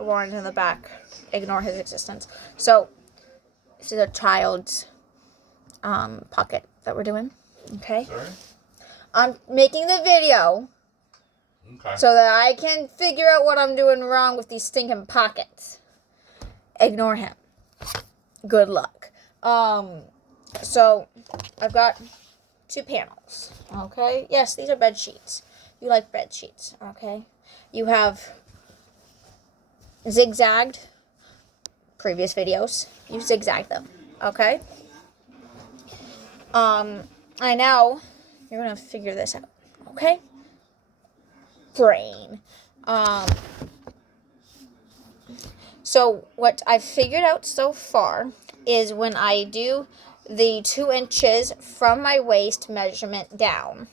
warned in the back. Ignore his existence. So, this is a child's pocket that we're doing. Okay? Sorry? I'm making the video so that I can figure out what I'm doing wrong with these stinking pockets. Ignore him. Good luck. So, I've got 2 panels. Okay? Yes, these are bed sheets. You like bed sheets. Okay? You have zigzagged previous videos. You zigzag them. Okay? I know you're gonna figure this out. Okay? Brain. So what I've figured out so far is when I do the 2 inches from my waist measurement down.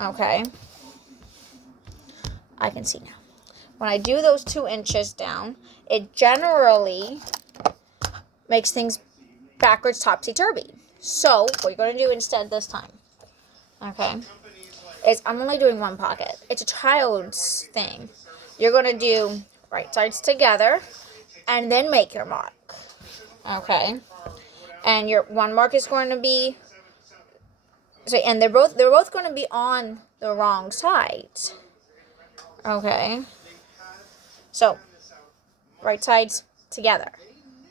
Okay? I can see now. When I do those 2 inches down, it generally makes things backwards, topsy-turvy. So, what you're going to do instead this time, okay, is I'm only doing 1 pocket. It's a child's thing. You're going to do right sides together and then make your mark, okay? And your 1 mark is going to be, so, and they're both going to be on the wrong sides, okay? So, right sides together.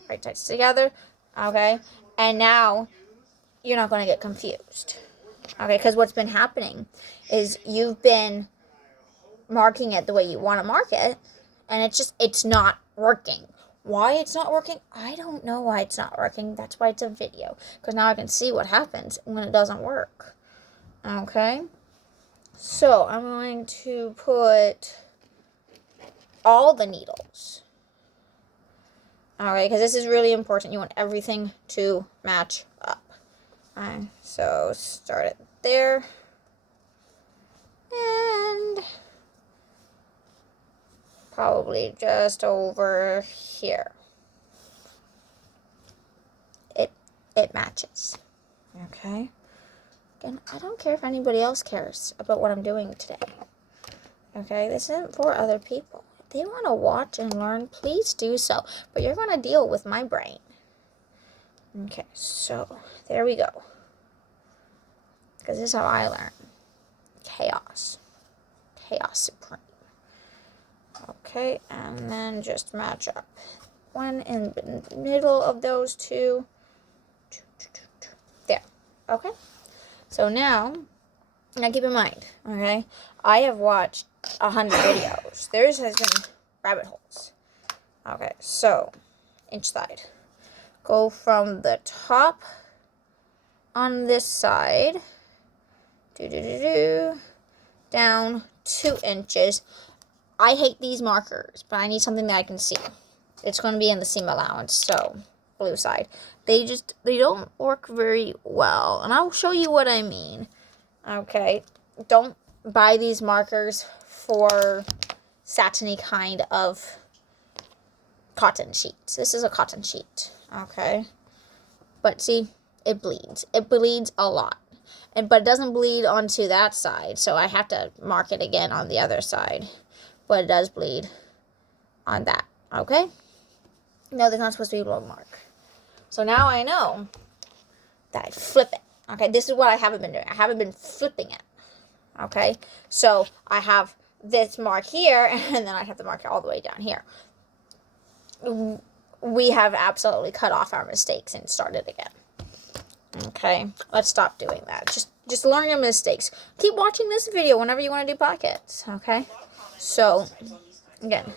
Right sides together, okay? And now, you're not going to get confused, okay? Because what's been happening is you've been marking it the way you want to mark it, and it's not working. Why it's not working? I don't know why it's not working. That's why it's a video. Because now I can see what happens when it doesn't work, okay? So, I'm going to put all the needles. Alright, because this is really important. You want everything to match up. Alright, so start it there. And probably just over here. It matches. Okay? Again, I don't care if anybody else cares about what I'm doing today. Okay, this isn't for other people. If they want to watch and learn, please do so. But you're going to deal with my brain. Okay, so there we go. Because this is how I learn. Chaos. Chaos supreme. Okay, and then just match up. 1 in the middle of those 2. There. Okay? So now keep in mind, okay, I have watched 100 videos. Theirs has been rabbit holes. Okay, so, inch side. Go from the top on this side, down 2 inches. I hate these markers, but I need something that I can see. It's going to be in the seam allowance, so blue side. They don't work very well, and I'll show you what I mean. Okay, don't buy these markers for satiny kind of cotton sheets. This is a cotton sheet, okay? But see, it bleeds. It bleeds a lot. But it doesn't bleed onto that side, so I have to mark it again on the other side. But it does bleed on that, okay? No, there's not supposed to be a blow mark. So now I know that I flip it. Okay, this is what I haven't been doing. I haven't been flipping it. Okay, so I have this mark here, and then I have the mark all the way down here. We have absolutely cut off our mistakes and started again. Okay, let's stop doing that. Just learn your mistakes. Keep watching this video whenever you want to do pockets. Okay, so again,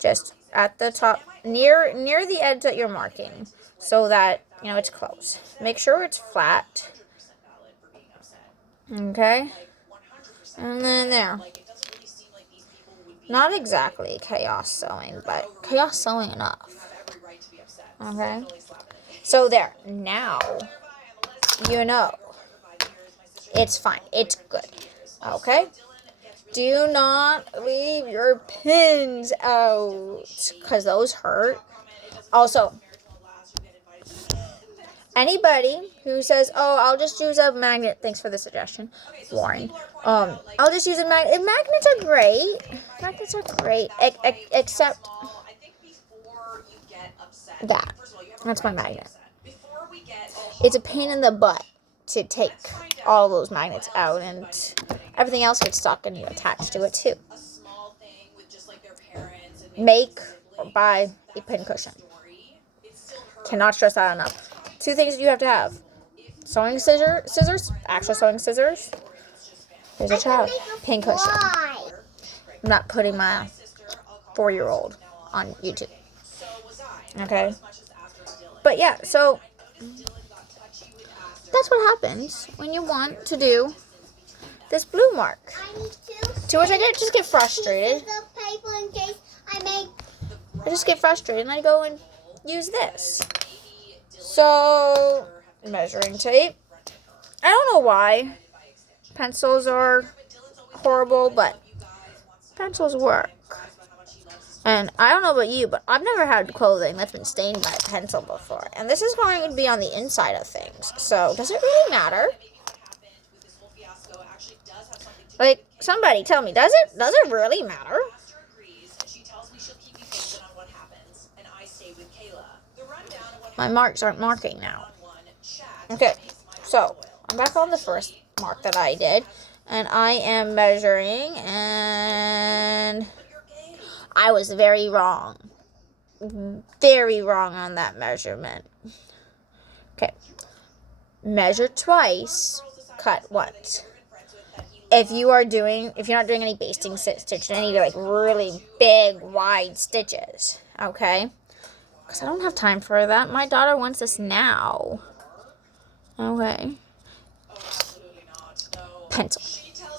just at the top, near the edge that you're marking, so that it's close. Make sure it's flat. Okay, and then there. Not exactly chaos sewing, but chaos sewing enough. Okay, so there. Now it's fine. It's good. Okay. Do not leave your pins out, because those hurt. Also, Anybody who says, "Oh, I'll just use a magnet," thanks for the suggestion, Warren. I'll just use a magnet. Magnets are great. Magnets are great, except that. That's my magnet. It's a pain in the butt to take all those magnets out, and everything else gets stuck and you attach to it too. Make or buy a pin cushion. Cannot stress that enough. 2 things you have to have: sewing scissors, actual sewing scissors. Here's a child. Pin cushion. I'm not putting my 4-year-old on YouTube. Okay? But yeah, so that's what happens when you want to do this blue mark. To which I just get frustrated. I just get frustrated and I go and use this. So, measuring tape. I don't know why pencils are horrible, but pencils work. And I don't know about you, but I've never had clothing that's been stained by a pencil before. And this is going to be on the inside of things. So, does it really matter? Like, somebody tell me, does it really matter? My marks aren't marking now. Okay, so I'm back on the first mark that I did. And I am measuring, and I was very wrong. Very wrong on that measurement. Okay. Measure twice, cut once. If you're not doing any basting stitches, any like really big, wide stitches, okay? Because I don't have time for that. My daughter wants this now. Okay. Pencil.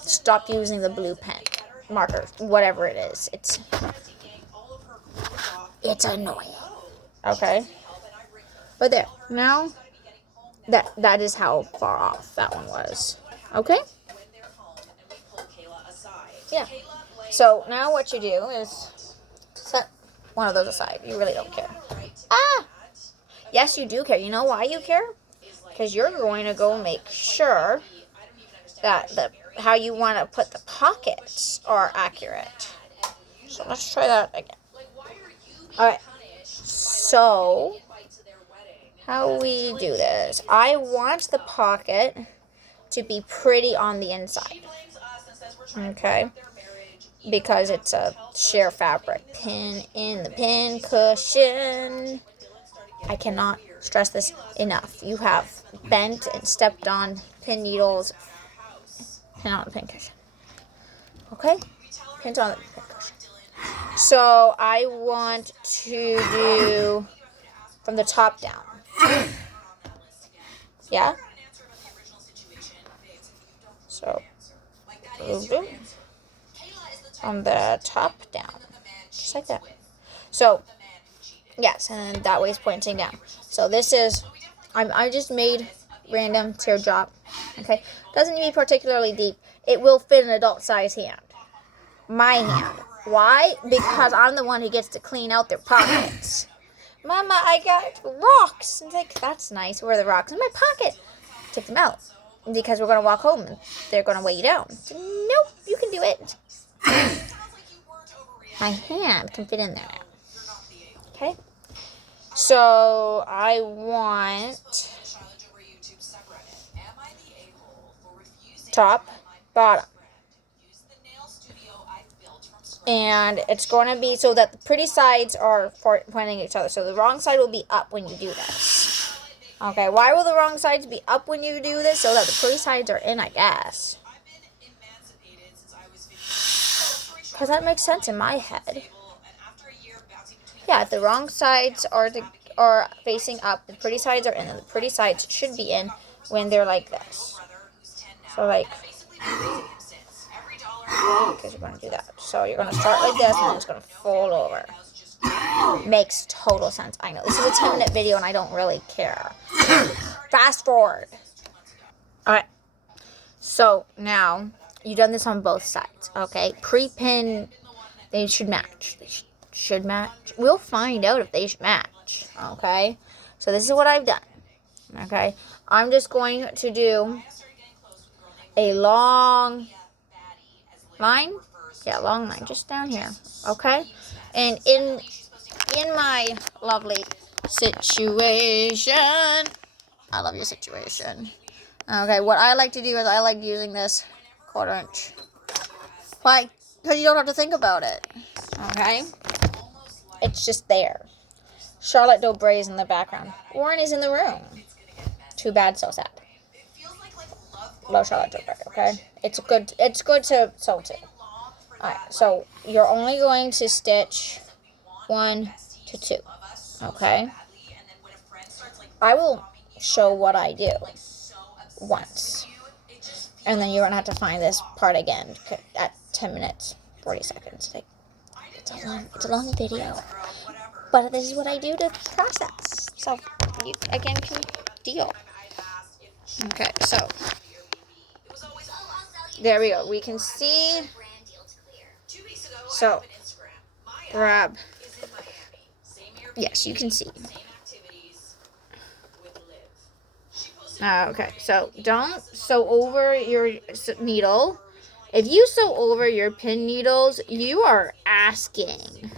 Stop using the blue pen. Marker. Whatever it is. It's annoying. Okay. But there. Now, that is how far off that one was. Okay? Yeah. So, now what you do is set one of those aside. You really don't care. Ah! Yes, you do care. You know why you care? Because you're going to go make sure that how you want to put the pockets are accurate. So let's try that again. Alright. So, how we do this. I want the pocket to be pretty on the inside. Okay? Because it's a sheer fabric. Pin in the pin cushion. I cannot stress this enough. You have bent and stepped on pin needles. Pin on the pin cushion. Okay? Pins on the pin cushion. So I want to do from the top down. Yeah? So, from the top down. Just like that. So, yes, and then that way it's pointing down. So this is, I just made random teardrop. Okay? Doesn't need to be particularly deep. It will fit an adult size hand. My hand. Why? Because I'm the one who gets to clean out their pockets. Mama, I got rocks. And like, that's nice. Where are the rocks? In my pocket. Take them out. Because we're going to walk home and they're going to weigh you down. Nope, you can do it. My hand can fit in there now. Okay? So, I want top, bottom. And it's going to be so that the pretty sides are pointing at each other. So the wrong side will be up when you do this. Okay, why will the wrong sides be up when you do this? So that the pretty sides are in, I guess. Because that makes sense in my head. Yeah, if the wrong sides are facing up, the pretty sides are in, and the pretty sides should be in when they're like this. So like, because you're going to do that. So you're going to start like this, and then it's going to fold over. Makes total sense. I know. This is a 10-minute video, and I don't really care. Fast forward. Alright. So, now, you've done this on both sides, okay? Pre-pin, they should match. They should match. We'll find out if they should match, okay? So, this is what I've done. Okay, I'm just going to do a long line. Yeah, long line just down here. Okay, and in my lovely situation, I love your situation. Okay, what I like to do is I like using this 1/4 inch. Why? Because you don't have to think about it. Okay, it's just there. Charlotte Dobré is in the background. Warren is in the room. Too bad, so sad. Love Charlotte Dobré, okay? It's good to sew to. Alright, so you're only going to stitch 1 to 2. Okay? I will show what I do once. And then you're going to have to find this part again at 10 minutes, 40 seconds. It's a long video. But this is what I do to process. So, you, again, can deal. Okay, so, there we go. We can see. So, grab. Yes, you can see. Okay, so don't sew over your needle. If you sew over your pin needles, you are asking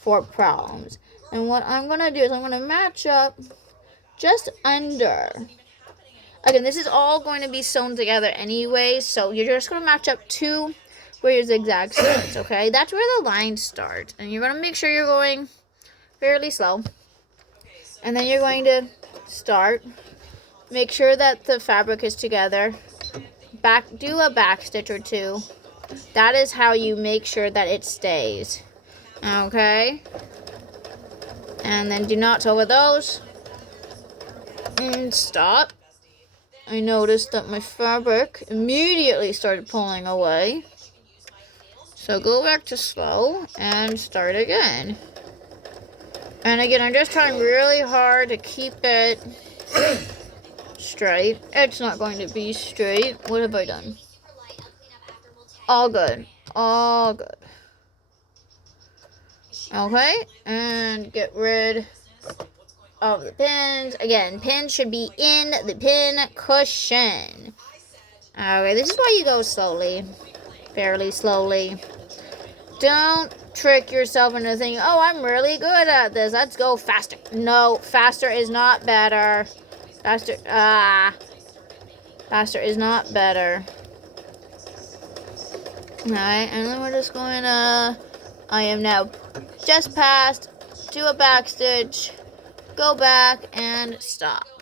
for problems. And what I'm going to do is I'm going to match up just under. Again, this is all going to be sewn together anyway, so you're just going to match up to where your zigzag starts, okay? That's where the lines start. And you're going to make sure you're going fairly slow. And then you're going to start. Make sure that the fabric is together. Do a back stitch or 2. That is how you make sure that it stays. Okay? And then do not sew with those. And stop. I noticed that my fabric immediately started pulling away. So go back to slow and start again. And again, I'm just trying really hard to keep it straight. It's not going to be straight. What have I done? All good. All good. Okay, and get rid of the pins. Again, pins should be in the pin cushion. Okay, this is why you go slowly. Fairly slowly. Don't trick yourself into thinking, oh, I'm really good at this. Let's go faster. No, faster is not better. Faster is not better. Alright, and then we're just going to, I am now just past, do a back stitch, go back, and stop.